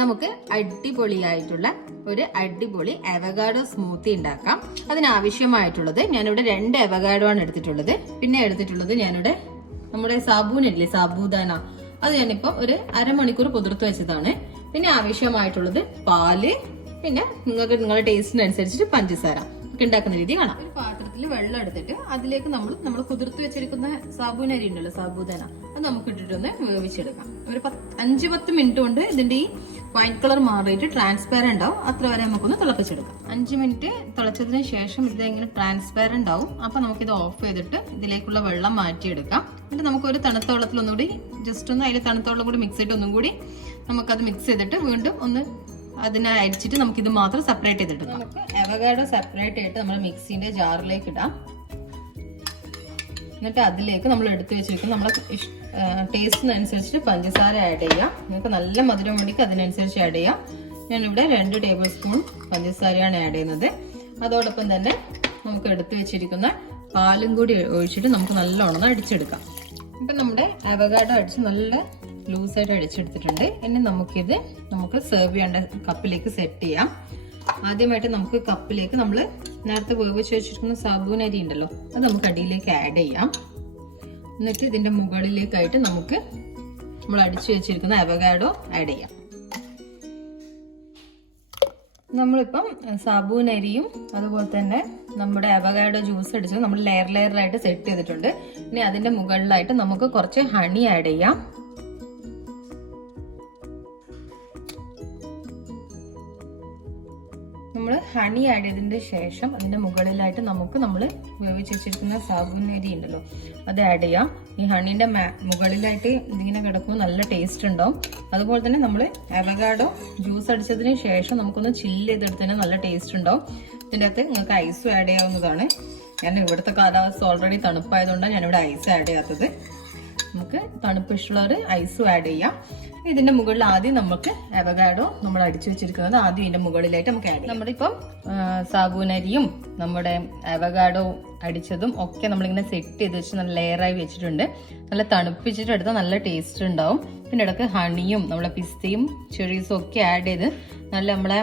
നമുക്ക് അടിപൊളിയായിട്ടുള്ള ഒരു അടിപൊളി അവകാഡോ സ്മൂത്തി ഉണ്ടാക്കാം. അതിനാവശ്യമായിട്ടുള്ളത് ഞാനിവിടെ 2 അവകാഡോ ആണ് എടുത്തിട്ടുള്ളത്. പിന്നെ എടുത്തിട്ടുള്ളത് ഞാനിവിടെ നമ്മുടെ സാബൂനില്ലേ, സാബുദാന, അത് ഞാനിപ്പം ഒരു അരമണിക്കൂർ കുതിർത്ത് വെച്ചതാണ്. പിന്നെ ആവശ്യമായിട്ടുള്ളത് പാല്, പിന്നെ നിങ്ങൾക്ക് നിങ്ങളുടെ ടേസ്റ്റിനനുസരിച്ചിട്ട് പഞ്ചസാര. ഉണ്ടാക്കുന്ന രീതി കാണാം. ഒരു പാത്രത്തിൽ വെള്ളം എടുത്തിട്ട് അതിലേക്ക് നമ്മൾ കുതിർത്ത് വെച്ചിരിക്കുന്ന സാബൂനരി ഉണ്ടല്ലോ, സാബുദാന, അത് നമുക്ക് ഇട്ടിട്ടൊന്ന് വേവിച്ചെടുക്കാം. ഒരു 5-10 മിനിറ്റ് കൊണ്ട് ഇതിന്റെ ഈ വൈറ്റ് കളർ മാറിയിട്ട് ട്രാൻസ്പാരന്റ് ആവും. അത്ര വരെ നമുക്കൊന്ന് തിളപ്പിച്ചെടുക്കാം. 5 മിനിറ്റ് തിളച്ചതിന് ശേഷം ഇത് ഇങ്ങനെ ട്രാൻസ്പാരന്റ് ആവും. അപ്പൊ നമുക്കിത് ഓഫ് ചെയ്തിട്ട് ഇതിലേക്കുള്ള വെള്ളം മാറ്റിയെടുക്കാം. എന്നിട്ട് നമുക്കൊരു തണുത്ത വെള്ളത്തിൽ ഒന്നുകൂടി ജസ്റ്റ് ഒന്ന് അതിൽ തണുത്ത വെള്ളം കൂടി മിക്സ് ചെയ്തിട്ട് ഒന്നും കൂടി നമുക്കത് മിക്സ് ചെയ്തിട്ട് വീണ്ടും ഒന്ന് അതിനെ അരിച്ചിട്ട് നമുക്ക് ഇത് മാത്രം സെപ്പറേറ്റ് ചെയ്തിട്ട് നമുക്ക് അവകാഡോ സെപ്പറേറ്റ് ആയിട്ട് നമ്മൾ മിക്സിന്റെ ജാറിലേക്ക് ഇടാം. എന്നിട്ട് അതിലേക്ക് നമ്മൾ എടുത്തു വെച്ചിരിക്കുന്ന നമ്മളെ ടേസ്റ്റിനനുസരിച്ച് പഞ്ചസാര ആഡ് ചെയ്യാം. നിങ്ങൾക്ക് നല്ല മധുരം വേണ്ടിക്ക് അതിനനുസരിച്ച് ആഡ് ചെയ്യാം. ഞാനിവിടെ 2 ടേബിൾ സ്പൂൺ പഞ്ചസാരയാണ് ആഡ് ചെയ്യുന്നത്. അതോടൊപ്പം തന്നെ നമുക്ക് എടുത്തു വെച്ചിരിക്കുന്ന പാലും കൂടി ഒഴിച്ചിട്ട് നമുക്ക് നല്ലോണം അടിച്ചെടുക്കാം. ഇപ്പം നമ്മുടെ അവകാഡോ അടിച്ച് നല്ല ലൂസായിട്ട് അടിച്ചെടുത്തിട്ടുണ്ട്. ഇനി നമുക്ക് സെർവ് ചെയ്യേണ്ട കപ്പിലേക്ക് സെറ്റ് ചെയ്യാം. ആദ്യമായിട്ട് നമുക്ക് കപ്പിലേക്ക് നമ്മൾ നേരത്തെ വേവിച്ച് വെച്ചിരിക്കുന്ന സാബൂനരി ഉണ്ടല്ലോ, അത് നമുക്ക് അടിയിലേക്ക് ആഡ് ചെയ്യാം. എന്നിട്ട് ഇതിന്റെ മുകളിലേക്കായിട്ട് നമുക്ക് നമ്മൾ അടിച്ചു വെച്ചിരിക്കുന്ന അവകാഡോ ആഡ് ചെയ്യാം. നമ്മളിപ്പം സാബൂനരിയും അതുപോലെ തന്നെ നമ്മുടെ അവകാഡോ ജ്യൂസ് അടിച്ചത് നമ്മൾ ലെയറായിട്ട് സെറ്റ് ചെയ്തിട്ടുണ്ട്. ഇനി അതിന്റെ മുകളിലായിട്ട് നമുക്ക് കുറച്ച് ഹണി ആഡ് ചെയ്യാം. നമ്മൾ ഹണി ആഡ് ചെയ്തതിന്റെ ശേഷം അതിന്റെ മുകളിലായിട്ട് നമ്മൾ വേവിച്ച് വെച്ചിരിക്കുന്ന സാബൂനരി ഉണ്ടല്ലോ, അത് ആഡ് ചെയ്യാം. ഈ ഹണീന്റെ മുകളിലായിട്ട് ഇതിങ്ങനെ കിടക്കുമ്പോൾ നല്ല ടേസ്റ്റ് ഉണ്ടാവും. അതുപോലെ തന്നെ നമ്മൾ അവകാഡോ ജ്യൂസ് അടിച്ചതിന് ശേഷം നമുക്കൊന്ന് ചില്ല് ചെയ്തെടുത്തതിന് നല്ല ടേസ്റ്റ് ഉണ്ടാവും. ഇതിൻ്റെ അകത്ത് നിങ്ങൾക്ക് ഐസും ആഡ് ചെയ്യാവുന്നതാണ്. ഞാൻ ഇവിടുത്തെ കാലാവസ്ഥ ഓൾറെഡി തണുപ്പായതുകൊണ്ടാണ് ഞാനിവിടെ ഐസ് ആഡ് ചെയ്യാത്തത്. നമുക്ക് തണുപ്പ് ഇഷ്ടമുള്ളവർ ഐസും ആഡ് ചെയ്യാം. ഇതിന്റെ മുകളിൽ ആദ്യം നമുക്ക് അവകാഡോ നമ്മൾ അടിച്ചു വെച്ചിരിക്കുന്നത് ആദ്യം ഇതിന്റെ മുകളിലായിട്ട് നമുക്ക് ആഡ് ചെയ്യാം. നമ്മളിപ്പം സാബൂനരിയും നമ്മുടെ അവകാഡോ അടിച്ചതും ഒക്കെ നമ്മളിങ്ങനെ സെറ്റ് ചെയ്ത് വെച്ച് നല്ല ലെയറായി വെച്ചിട്ടുണ്ട്. നല്ല തണുപ്പിച്ചിട്ട് എടുത്താൽ നല്ല ടേസ്റ്റ് ഉണ്ടാവും. പിന്നെ ഇടയ്ക്ക് ഹണിയും നമ്മളെ പിസ്തയും ചെറീസും ഒക്കെ ആഡ് ചെയ്ത് നല്ല നമ്മളെ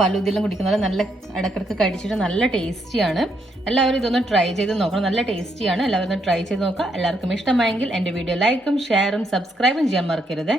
ഫലൂദെല്ലാം കുടിക്കുന്നത് നല്ല ഇടക്കിടക്ക് കഴിച്ചിട്ട് നല്ല ടേസ്റ്റിയാണ്. എല്ലാവരും ഇതൊന്ന് ട്രൈ ചെയ്ത് നോക്കണം. നല്ല ടേസ്റ്റിയാണ്. എല്ലാവരും ട്രൈ ചെയ്ത് നോക്കാം. എല്ലാവർക്കും ഇഷ്ടമായെങ്കിൽ എൻ്റെ വീഡിയോ ലൈക്കും ഷെയറും സബ്സ്ക്രൈബും ചെയ്യാൻ മറക്കരുത്.